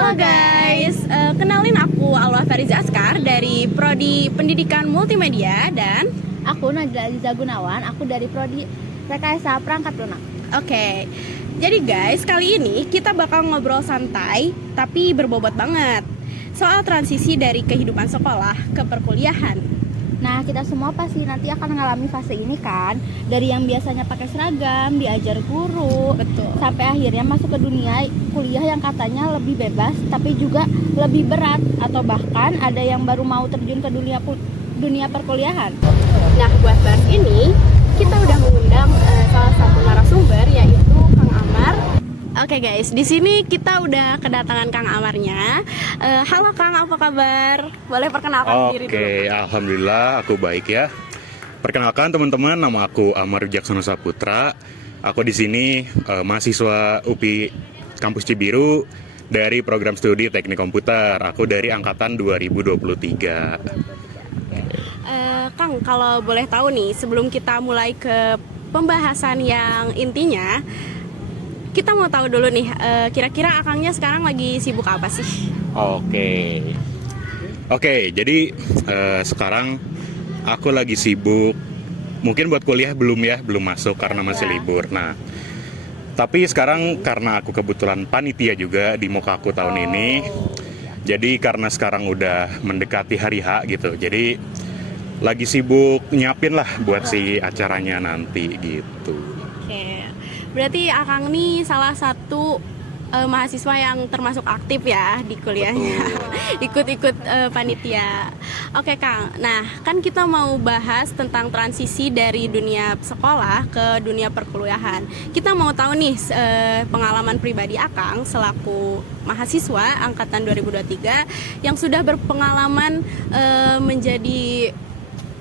Halo guys, kenalin aku Alwa Fariza Askar dari Prodi Pendidikan Multimedia dan Aku Najla Aziza Gunawan, aku dari Prodi Rekayasa Perangkat Lunak. Oke. Jadi guys, kali ini kita bakal ngobrol santai tapi berbobot banget soal transisi dari kehidupan sekolah ke perkuliahan. Nah, kita semua pasti nanti akan mengalami fase ini kan, dari yang biasanya pakai seragam, diajar guru, Betul. sampai akhirnya masuk ke dunia kuliah yang katanya lebih bebas, tapi juga lebih berat, atau bahkan ada yang baru mau terjun ke dunia perkuliahan. Nah, buat bahas ini kita udah mengundang salah satu narasumber yaitu Kang Amar. Oke guys, di sini kita udah kedatangan Kang Amarnya. Halo Kang, apa kabar? Boleh perkenalkan diri dulu? Oke, alhamdulillah aku baik ya. Perkenalkan teman-teman, nama aku Amar Wijaksono Saputra. Aku di sini mahasiswa UPI Kampus Cibiru dari program studi Teknik Komputer. Aku dari angkatan 2023. Kang, kalau boleh tahu nih, sebelum kita mulai ke pembahasan yang intinya, kita mau tahu dulu nih, kira-kira Akangnya sekarang lagi sibuk apa sih? Oke, jadi sekarang aku lagi sibuk. Mungkin buat kuliah belum masuk karena masih libur. Nah, tapi sekarang karena aku kebetulan panitia juga di Mokaku tahun ini, jadi karena sekarang udah mendekati hari H gitu, jadi lagi sibuk nyiapin lah buat si acaranya nanti gitu. Oke, berarti Akang nih salah satu mahasiswa yang termasuk aktif ya di kuliahnya, ikut-ikut panitia. Oke Kang, nah kan kita mau bahas tentang transisi dari dunia sekolah ke dunia perkuliahan. Kita mau tahu nih pengalaman pribadi Akang selaku mahasiswa angkatan 2023 yang sudah berpengalaman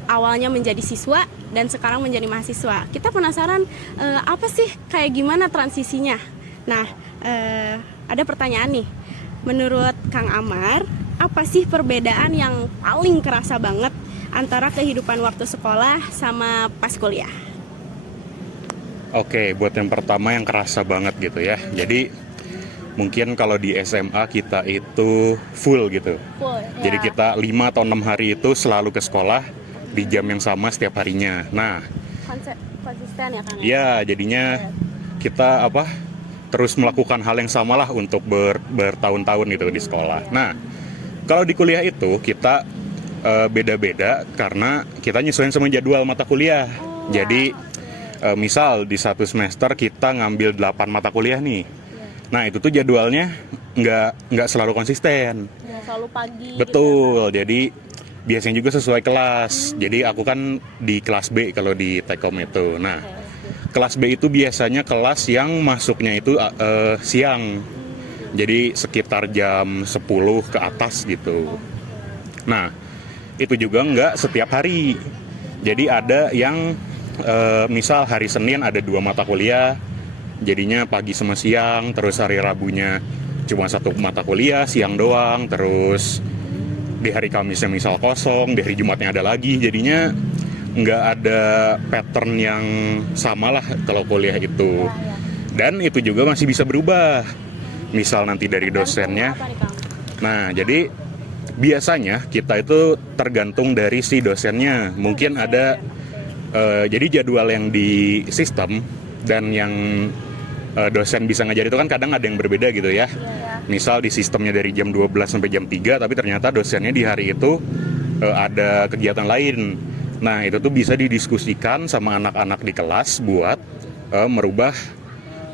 awalnya menjadi siswa dan sekarang menjadi mahasiswa. Kita penasaran apa sih, kayak gimana transisinya? Nah, ada pertanyaan nih. Menurut Kang Amar, apa sih perbedaan yang paling kerasa banget antara kehidupan waktu sekolah sama pas kuliah? Oke, buat yang pertama yang kerasa banget gitu ya. Jadi mungkin kalau di SMA kita itu full gitu. Jadi kita 5 atau 6 hari itu selalu ke sekolah di jam yang sama setiap harinya. Nah, Konsisten ya Kang? ya jadinya kita terus melakukan hal yang sama lah untuk bertahun-tahun gitu di sekolah. Nah, kalau di kuliah itu kita beda-beda karena kita nyesuaiin sama jadwal mata kuliah. Jadi misal di satu semester kita ngambil 8 mata kuliah nih. Nah, itu tuh jadwalnya nggak selalu konsisten. Ya, selalu pagi. Betul, jadi biasanya juga sesuai kelas. Jadi aku kan di kelas B kalau di Tekom itu. Nah, kelas B itu biasanya kelas yang masuknya itu siang. Jadi sekitar jam 10 ke atas gitu. Nah, itu juga nggak setiap hari. Jadi ada yang misal hari Senin ada 2 mata kuliah, jadinya pagi sama siang. Terus hari Rabunya cuma 1 mata kuliah, siang doang. Terus di hari Kamisnya misal kosong, di hari Jumatnya ada lagi. Jadinya nggak ada pattern yang sama lah kalau kuliah itu. Dan itu juga masih bisa berubah. Misal nanti dari dosennya. Nah, jadi biasanya kita itu tergantung dari si dosennya. Mungkin ada jadi jadwal yang di sistem dan yang dosen bisa ngajar itu kan kadang ada yang berbeda gitu ya. Misal di sistemnya dari jam 12 sampai jam 3, tapi ternyata dosennya di hari itu ada kegiatan lain. Nah, itu tuh bisa didiskusikan sama anak-anak di kelas buat merubah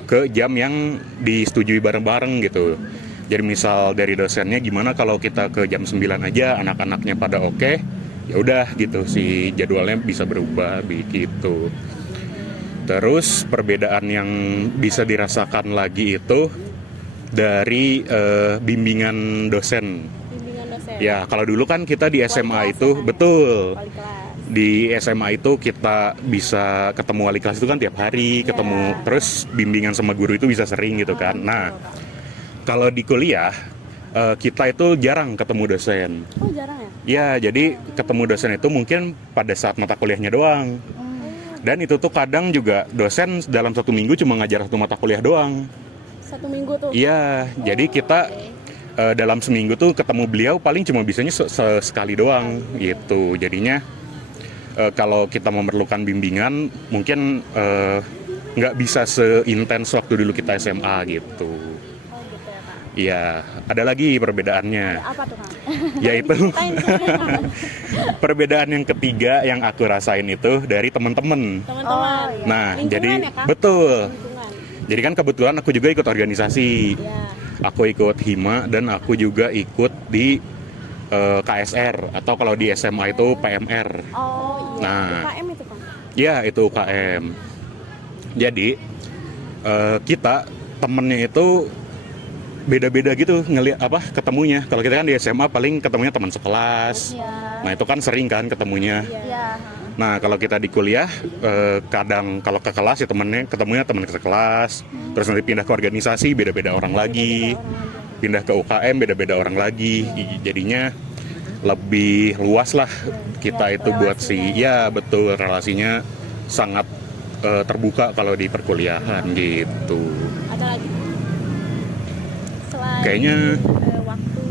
ke jam yang disetujui bareng-bareng gitu. Jadi misal dari dosennya gimana kalau kita ke jam 9 aja, anak-anaknya pada oke, ya udah gitu, si jadwalnya bisa berubah begitu. Terus perbedaan yang bisa dirasakan lagi itu dari bimbingan dosen. Ya, kalau dulu kan kita di SMA itu betul. Di SMA itu kita bisa ketemu wali kelas itu kan tiap hari, ketemu terus bimbingan sama guru itu bisa sering gitu kan. Nah, kalau di kuliah kita itu jarang ketemu dosen. Oh, jarang ya? Ya, jadi ketemu dosen itu mungkin pada saat mata kuliahnya doang. Dan itu tuh kadang juga dosen dalam 1 minggu cuma ngajar 1 mata kuliah doang. 1 minggu tuh? Iya, jadi kita dalam seminggu tuh ketemu beliau paling cuma bisanya sekali doang gitu. Jadinya kalau kita memerlukan bimbingan mungkin nggak bisa seintens waktu dulu kita SMA gitu. Oh gitu ya Kak. Iya, ada lagi perbedaannya. Apa tuh Kak? Yaitu perbedaan yang ketiga yang aku rasain itu dari teman-teman. Teman-teman. Oh, iya. Nah, Lingkungan jadi ya, Kak? betul. Lingkungan. Jadi kan kebetulan aku juga ikut organisasi. Ya. Aku ikut HIMA dan aku juga ikut di KSR atau kalau di SMA itu PMR. Oh. Nah, UKM itu Kang. ya itu UKM. Jadi kita temennya itu beda-beda gitu ngelihat ketemunya. Kalau kita kan di SMA paling ketemunya teman sekelas. Iya. Nah itu kan sering kan ketemunya. Iya. Nah kalau kita di kuliah kadang kalau ke kelas ya ketemunya teman sekelas. Terus nanti pindah ke organisasi beda-beda orang lagi. Pindah ke UKM beda-beda orang lagi. Jadinya lebih luas lah kita itu buat ya betul, relasinya sangat terbuka kalau di perkuliahan gitu. Ada lagi selain Kayaknya waktu.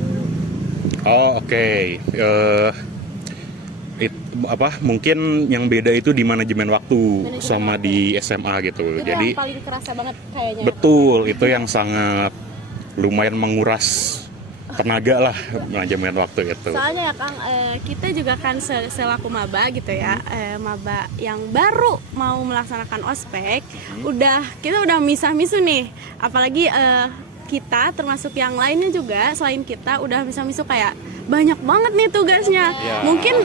oh oke. Mungkin yang beda itu di manajemen waktu sama di SMA gitu. Itu Jadi yang paling kerasa banget kayaknya. betul, itu yang sangat lumayan menguras tenaga lah manajemen waktu itu. Soalnya ya Kang, kita juga kan selaku maba gitu ya, maba yang baru mau melaksanakan ospek, kita udah misah-misu nih, apalagi kita termasuk yang lainnya juga selain kita udah misah-misu kayak banyak banget nih tugasnya. Ya. Mungkin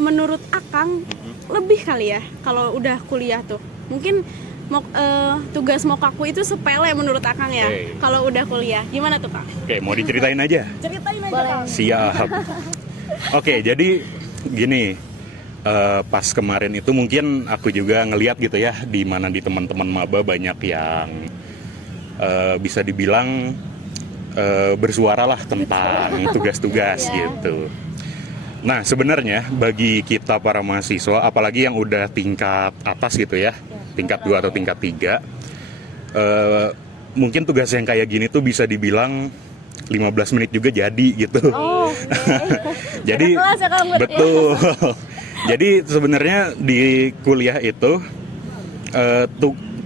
menurut Akang lebih kali ya kalau udah kuliah tuh, mungkin tugas mokaku itu sepele menurut Akang ya. Oke. Kalau udah kuliah gimana tuh Kang? Oke, mau diceritain aja? Ceritain aja Boleh. Kang. Siap. Oke, jadi gini, pas kemarin itu mungkin aku juga ngeliat gitu ya, di mana di teman-teman maba banyak yang bisa dibilang bersuara lah tentang tugas-tugas gitu. Nah, sebenarnya bagi kita para mahasiswa, apalagi yang udah tingkat atas gitu ya, tingkat 2 atau tingkat 3, mungkin tugas yang kayak gini tuh bisa dibilang 15 menit juga jadi gitu. Oh. Jadi kelas ya, Kang, berarti. betul. Jadi sebenarnya di kuliah itu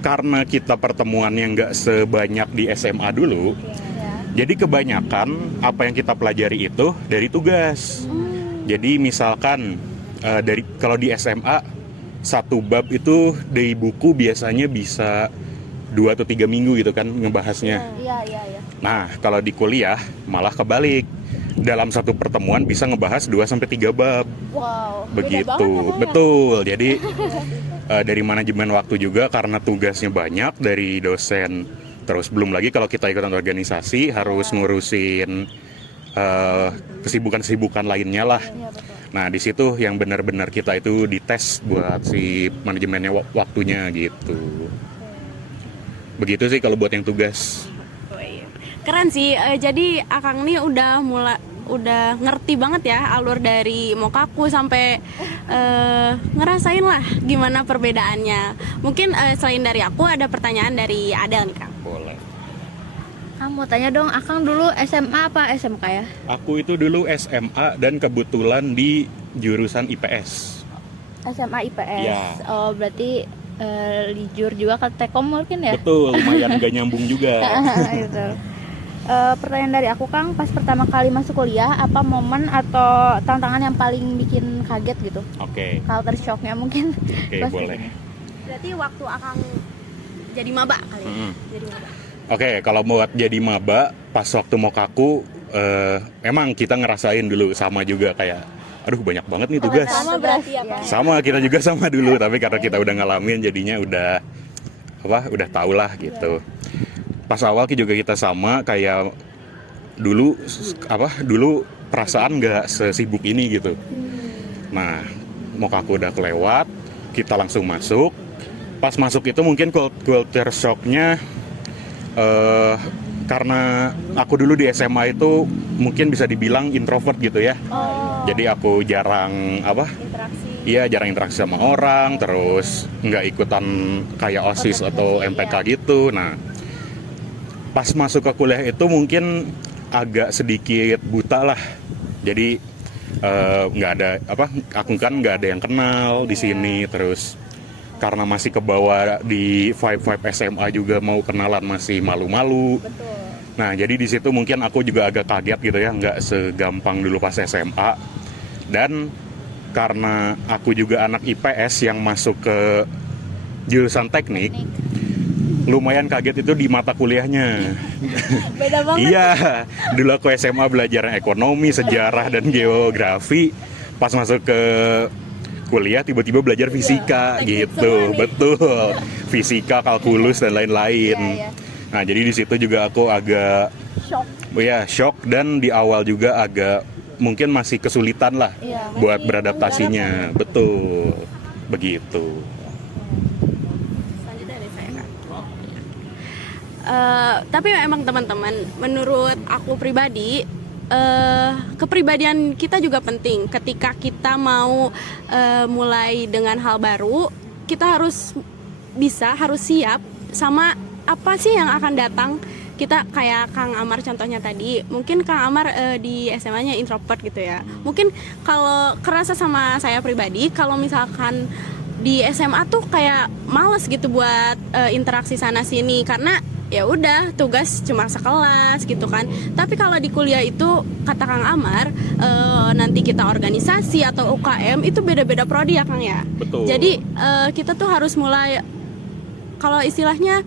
karena kita pertemuannya nggak sebanyak di SMA dulu, jadi kebanyakan apa yang kita pelajari itu dari tugas. Jadi misalkan kalau di SMA satu bab itu dari buku biasanya bisa 2 atau 3 minggu gitu kan ngebahasnya. Iya. Nah, kalau di kuliah malah kebalik. Dalam satu pertemuan bisa ngebahas 2 sampai 3 bab. Wow. Begitu. Betul. Jadi dari manajemen waktu juga karena tugasnya banyak dari dosen. Terus belum lagi kalau kita ikutan organisasi harus ngurusin kesibukan-kesibukan lainnya lah. Iya, betul. Nah, di situ yang benar-benar kita itu dites buat si manajemennya waktunya gitu. Begitu sih kalau buat yang tugas. Oh, iya. Keren sih. Jadi Akang nih udah ngerti banget ya alur dari mokaku sampai ngerasain lah gimana perbedaannya. Mungkin selain dari aku ada pertanyaan dari Adel nih Kang. Boleh. Mau tanya dong, Akang dulu SMA apa SMK ya? Aku itu dulu SMA dan kebetulan di jurusan IPS. SMA IPS. Ya. Oh, berarti lijur juga ke Tekom mungkin ya? Betul, lumayan gak nyambung juga. Gitu. Pertanyaan dari aku Kang, pas pertama kali masuk kuliah, apa momen atau tantangan yang paling bikin kaget gitu? Oke, Culture shocknya mungkin. Pasti. boleh. Berarti waktu Akang jadi maba kali ya? Jadi maba. Oke, kalau buat jadi maba, pas waktu mokaku, emang kita ngerasain dulu sama juga kayak, aduh banyak banget nih tugas. Sama berarti ya Pak? Sama, kita juga sama dulu, tapi karena kita udah ngalamin jadinya udah tau lah gitu. Pas awal juga kita sama kayak dulu perasaan nggak sesibuk ini gitu. Nah, mokaku udah kelewat, kita langsung masuk. Pas masuk itu mungkin culture shocknya karena aku dulu di SMA itu mungkin bisa dibilang introvert gitu ya. Jadi aku jarang Interaksi. Iya, jarang interaksi sama orang, terus nggak ikutan kayak OSIS atau MPK gitu. Nah, pas masuk ke kuliah itu mungkin agak sedikit buta lah. Jadi nggak ada apa, aku kan nggak ada yang kenal di sini, terus karena masih ke bawah di vibe SMA juga, mau kenalan masih malu-malu. Nah, jadi di situ mungkin aku juga agak kaget gitu ya, nggak segampang dulu pas SMA. Dan karena aku juga anak IPS yang masuk ke jurusan teknik, lumayan kaget itu di mata kuliahnya. Beda banget. Iya, dulu aku SMA belajar ekonomi, sejarah, dan geografi. Pas masuk ke kuliah tiba-tiba belajar fisika gitu, betul. Fisika, kalkulus, dan lain-lain. Nah, jadi di situ juga aku agak shock, dan di awal juga agak mungkin masih kesulitan lah buat beradaptasinya. Betul, begitu. Selanjutnya dari saya, Kak. Tapi emang teman-teman, menurut aku pribadi, kepribadian kita juga penting. Ketika kita mau mulai dengan hal baru, kita harus siap sama apa sih yang akan datang. Kita kayak Kang Amar contohnya tadi, mungkin Kang Amar di SMA-nya introvert gitu ya. Mungkin kalau kerasa sama saya pribadi, kalau misalkan di SMA tuh kayak males gitu buat interaksi sana sini, karena ya udah tugas cuma sekelas gitu kan. Tapi kalau di kuliah itu kata Kang Amar, nanti kita organisasi atau UKM itu beda-beda prodi ya Kang ya. Betul. Jadi kita tuh harus mulai, kalau istilahnya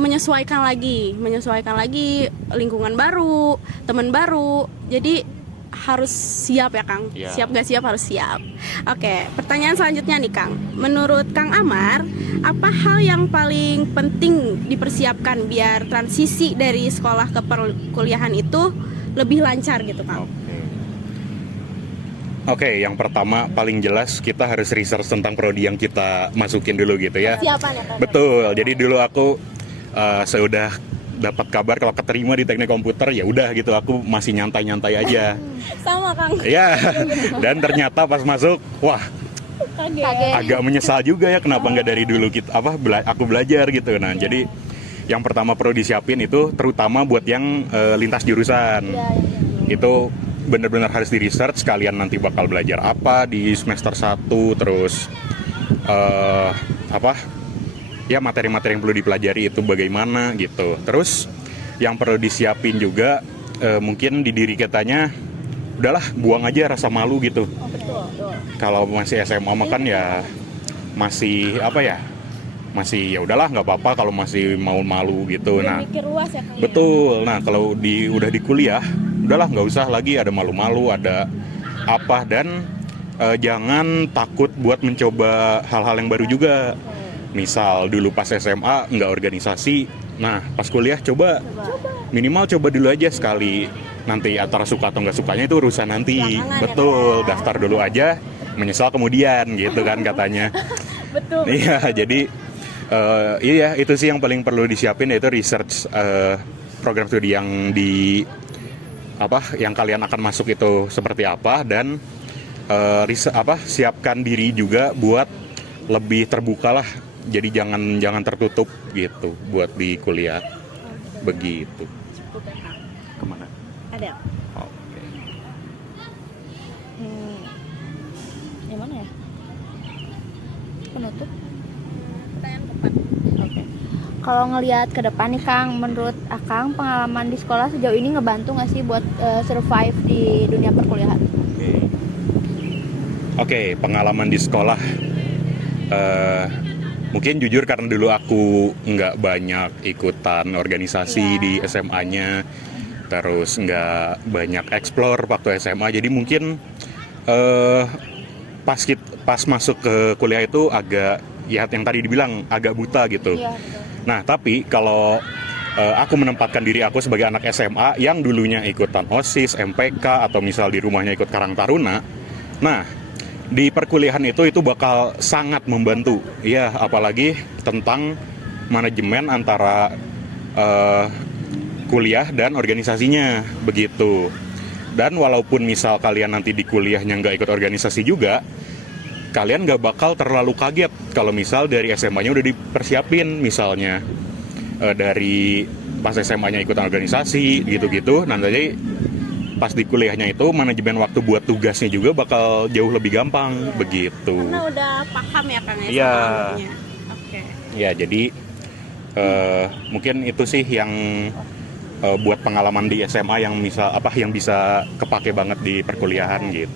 menyesuaikan lagi lingkungan baru, teman baru. Jadi harus siap ya Kang. Ya. Siap gak siap, harus siap. Oke, pertanyaan selanjutnya nih Kang. Menurut Kang Amar, apa hal yang paling penting dipersiapkan biar transisi dari sekolah ke perkuliahan itu lebih lancar gitu Kang? Oke, yang pertama paling jelas kita harus research tentang prodi yang kita masukin dulu gitu ya. Siapa ya Kang? Betul. Jadi dulu aku sudah dapat kabar kalau keterima di teknik komputer, ya udah gitu, aku masih nyantai-nyantai aja. Sama Kang. Ya. Dan ternyata pas masuk, wah, Kaget. agak menyesal juga ya kenapa nggak dari dulu aku belajar gitu. Nah, jadi yang pertama perlu disiapin itu terutama buat yang lintas jurusan. Itu benar-benar harus di research, kalian nanti bakal belajar apa di semester 1, terus ya materi-materi yang perlu dipelajari itu bagaimana gitu. Terus yang perlu disiapin juga mungkin di diri kitanya, udahlah buang aja rasa malu gitu. Kalau masih SMA makan ya masih masih ya udahlah nggak apa-apa kalau masih mau malu gitu. Nah, Mikir luas ya Kang. betul. Nah, kalau udah di kuliah, udahlah nggak usah lagi ada malu-malu, ada apa, dan jangan takut buat mencoba hal-hal yang baru juga. Misal dulu pas SMA nggak organisasi, nah pas kuliah coba. Minimal coba dulu aja sekali. Nanti antara suka atau nggak sukanya itu urusan nanti. Belakangan Betul, daftar dulu aja, menyesal kemudian gitu kan katanya. Betul. Iya, jadi iya itu sih yang paling perlu disiapin, yaitu research program studi yang yang kalian akan masuk itu seperti apa, dan siapkan diri juga buat lebih terbuka lah. Jadi jangan tertutup gitu buat di kuliah. Begitu. Kemana? Ada. Oke. Yang mana ya? Penutup. Pertanyaan keempat. Oke. Kalau ngelihat ke depan nih Kang, menurut Akang pengalaman di sekolah sejauh ini ngebantu nggak sih buat survive di dunia perkuliahan? Oke, pengalaman di sekolah. Mungkin jujur karena dulu aku nggak banyak ikutan organisasi di SMA-nya, terus nggak banyak explore waktu SMA, jadi mungkin pas masuk ke kuliah itu agak, ya yang tadi dibilang, agak buta gitu. Iya, betul. Nah, tapi kalau aku menempatkan diri aku sebagai anak SMA yang dulunya ikutan OSIS, MPK, atau misal di rumahnya ikut Karang Taruna, nah di perkuliahan itu bakal sangat membantu. Ya, apalagi tentang manajemen antara kuliah dan organisasinya, begitu. Dan walaupun misal kalian nanti di kuliahnya nggak ikut organisasi juga, kalian nggak bakal terlalu kaget kalau misal dari SMA-nya udah dipersiapin, misalnya dari pas SMA-nya ikutan organisasi gitu-gitu. Nah jadi pas di kuliahnya itu manajemen waktu buat tugasnya juga bakal jauh lebih gampang begitu. Karena udah paham ya Kang ya Iya. sama alurnya. Oke. Ya jadi mungkin itu sih yang buat pengalaman di SMA yang bisa kepake banget di perkuliahan gitu.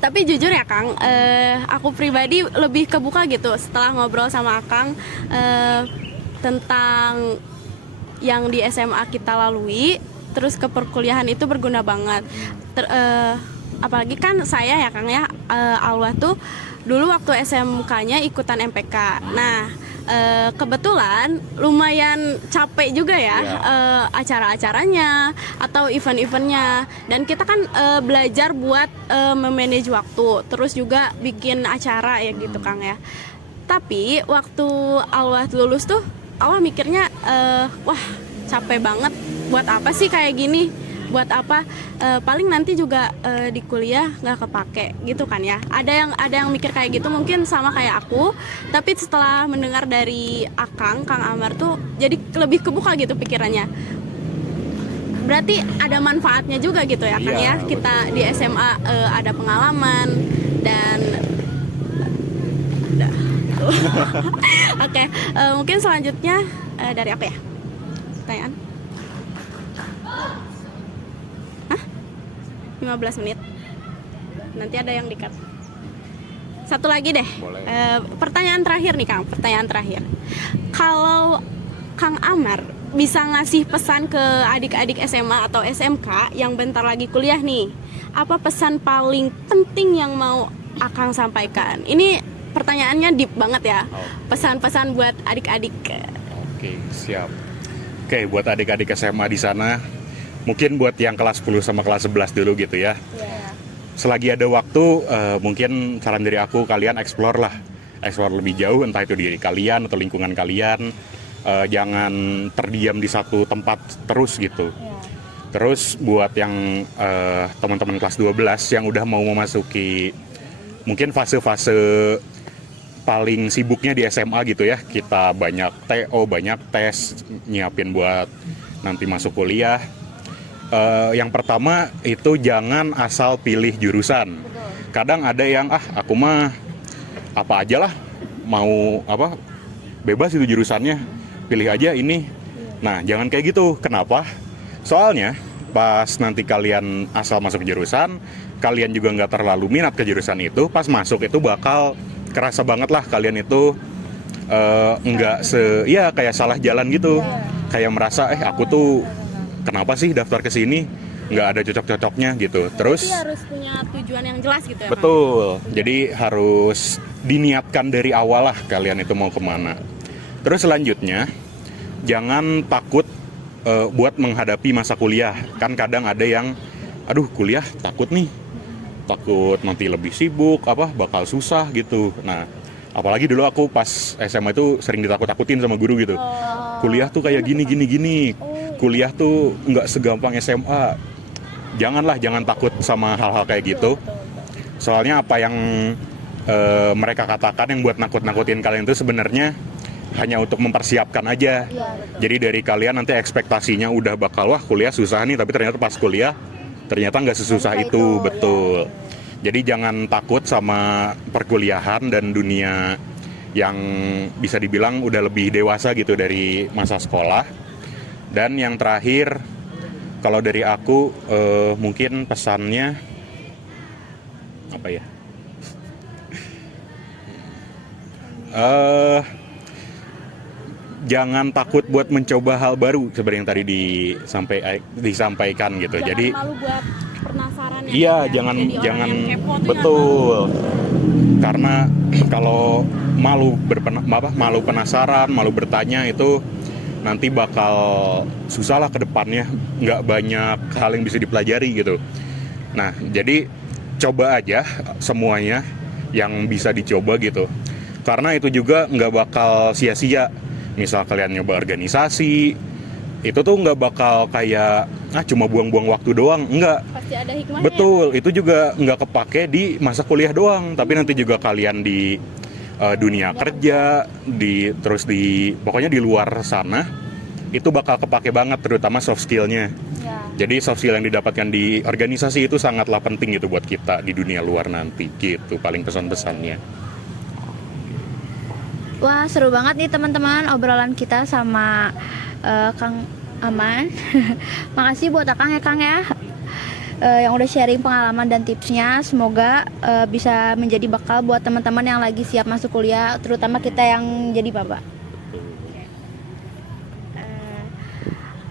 Tapi jujur ya Kang, aku pribadi lebih kebuka gitu setelah ngobrol sama Kang tentang yang di SMA kita lalui, terus ke perkuliahan itu berguna banget. Apalagi kan saya ya Kang ya, Alwah tuh dulu waktu SMK-nya ikutan MPK. Nah, kebetulan lumayan capek juga ya acara-acaranya atau event-eventnya, dan kita kan belajar buat memanage waktu, terus juga bikin acara ya gitu Kang ya. Tapi waktu Alwah lulus tuh Alwah mikirnya wah capek banget, buat apa sih kayak gini, buat apa, paling nanti juga di kuliah nggak kepake gitu kan ya. Ada yang mikir kayak gitu mungkin sama kayak aku, tapi setelah mendengar dari Kang Amar tuh jadi lebih kebuka gitu pikirannya. Berarti ada manfaatnya juga gitu ya Kang ya, kita di SMA ada pengalaman dan Oke, mungkin selanjutnya dari aku ya, pertanyaan. 15 menit. Nanti ada yang di-cut. Satu lagi deh. Pertanyaan terakhir nih Kang, pertanyaan terakhir. Kalau Kang Amar bisa ngasih pesan ke adik-adik SMA atau SMK yang bentar lagi kuliah nih, apa pesan paling penting yang mau Akang sampaikan? Ini pertanyaannya deep banget ya. Pesan-pesan buat adik-adik. Oke, siap. Oke, buat adik-adik SMA di sana, mungkin buat yang kelas 10 sama kelas 11 dulu gitu ya. Selagi ada waktu, mungkin saran dari aku, kalian explore lebih jauh, entah itu diri kalian atau lingkungan kalian. Jangan terdiam di satu tempat terus gitu. Terus buat yang teman-teman kelas 12 yang udah mau memasuki mungkin fase-fase paling sibuknya di SMA gitu ya, kita banyak TO, banyak tes, nyiapin buat nanti masuk kuliah. Yang pertama itu jangan asal pilih jurusan. Kadang ada yang aku mah apa aja lah, mau apa bebas itu jurusannya, pilih aja ini. Nah jangan kayak gitu. Kenapa? Soalnya pas nanti kalian asal masuk jurusan, kalian juga nggak terlalu minat ke jurusan itu, pas masuk itu bakal kerasa banget lah kalian itu nggak kayak salah jalan gitu. Kayak merasa aku tuh kenapa sih daftar ke sini, nggak ada cocok-cocoknya gitu. Terus harus punya tujuan yang jelas gitu ya. Betul. Jadi harus diniatkan dari awal lah kalian itu mau kemana. Terus selanjutnya jangan takut buat menghadapi masa kuliah. Kan kadang ada yang kuliah takut nih, takut nanti lebih sibuk, bakal susah gitu. Nah apalagi dulu aku pas SMA itu sering ditakut-takutin sama guru gitu. Kuliah tuh kayak gini. Kuliah tuh nggak segampang SMA. Jangan takut sama hal-hal kayak gitu. Soalnya apa yang mereka katakan yang buat nakut-nakutin kalian itu sebenarnya hanya untuk mempersiapkan aja. Jadi dari kalian nanti ekspektasinya udah bakal kuliah susah nih, tapi ternyata pas kuliah ternyata nggak sesusah itu. Betul. Jadi jangan takut sama perkuliahan dan dunia yang bisa dibilang udah lebih dewasa gitu dari masa sekolah. Dan yang terakhir, kalau dari aku mungkin pesannya apa ya? Jangan takut buat mencoba hal baru seperti yang tadi disampaikan gitu. Jangan Jadi malu buat penasaran ya. iya, Jadi orang jangan yang kepo tuh betul. Karena kalau malu penasaran, malu bertanya itu nanti bakal susah lah ke depannya, nggak banyak hal yang bisa dipelajari gitu. Nah, jadi coba aja semuanya yang bisa dicoba gitu. Karena itu juga nggak bakal sia-sia. Misal kalian nyoba organisasi, itu tuh nggak bakal kayak cuma buang-buang waktu doang, enggak. Pasti ada hikmahnya. Betul, itu juga nggak kepake di masa kuliah doang, tapi nanti juga kalian di dunia kerja, pokoknya di luar sana itu bakal kepake banget, terutama soft skillnya. Ya. Jadi soft skill yang didapatkan di organisasi itu sangatlah penting gitu buat kita di dunia luar nanti gitu, paling pesan-pesannya. Wah, seru banget nih teman-teman obrolan kita sama Kang Aman. Makasih buat Akang ya Kang ya, yang udah sharing pengalaman dan tipsnya. Semoga bisa menjadi bekal buat teman-teman yang lagi siap masuk kuliah, terutama kita yang jadi maba.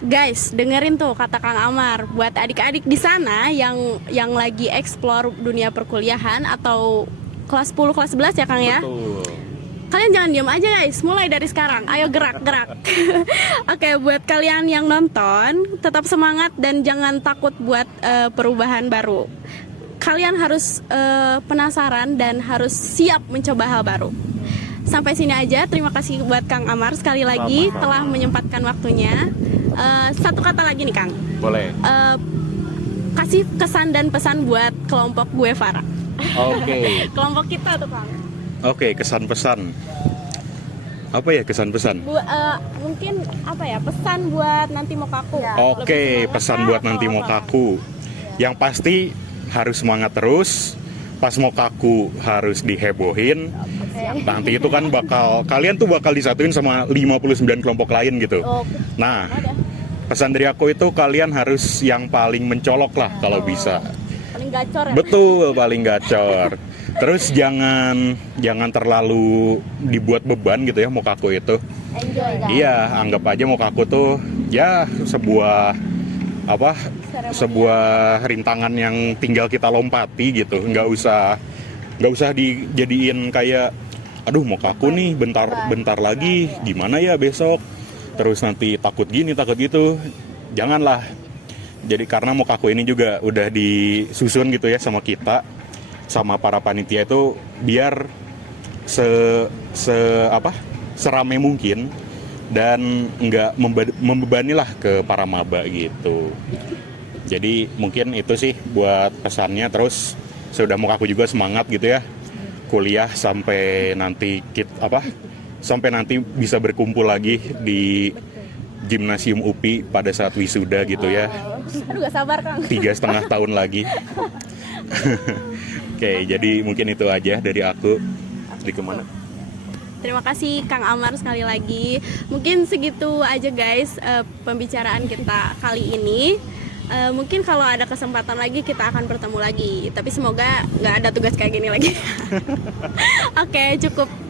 Guys, dengerin tuh kata Kang Amar. Buat adik-adik di sana yang lagi explore dunia perkuliahan atau kelas 10, kelas 11 ya Kang ya. Betul. Kalian jangan diam aja guys, mulai dari sekarang. Ayo gerak. Oke, buat kalian yang nonton, tetap semangat dan jangan takut buat perubahan baru. Kalian harus penasaran dan harus siap mencoba hal baru. Sampai sini aja, terima kasih buat Kang Amar sekali lagi telah menyempatkan waktunya. Satu kata lagi nih Kang. Boleh. Kasih kesan dan pesan buat kelompok gue Farah. Oke. Kelompok kita tuh Kang. Oke, kesan-pesan. Apa ya kesan-pesan? Mungkin apa ya, pesan buat nanti mau kaku. Oke, pesan buat nanti mau kaku. Yang pasti harus semangat terus. Pas mau kaku harus dihebohin. Nanti itu kan kalian tuh bakal disatuin sama 59 kelompok lain gitu. Nah, pesan dari aku itu kalian harus yang paling mencolok lah kalau bisa. Paling gacor ya. Betul, paling gacor. Terus jangan terlalu dibuat beban gitu ya mokaku itu. Enjoy guys. Iya, anggap aja mokaku tuh ya sebuah rintangan yang tinggal kita lompati gitu. Nggak usah dijadiin kayak aduh mokaku nih bentar lagi gimana ya besok. Terus nanti takut gini, takut gitu. Janganlah. Jadi karena mokaku ini juga udah disusun gitu ya sama kita, sama para panitia itu biar serame mungkin dan nggak membebani lah ke para maba gitu. Jadi mungkin itu sih buat pesannya. Terus sudah mau aku juga semangat gitu ya kuliah sampai nanti bisa berkumpul lagi di Gimnasium UPI pada saat wisuda gitu ya. Aduh gak sabar Kang. 3,5 tahun lagi. Oke, jadi mungkin itu aja dari aku. Di kemana? Terima kasih Kang Amar sekali lagi. Mungkin segitu aja guys pembicaraan kita kali ini. Mungkin kalau ada kesempatan lagi kita akan bertemu lagi. Tapi semoga nggak ada tugas kayak gini lagi. Oke, cukup.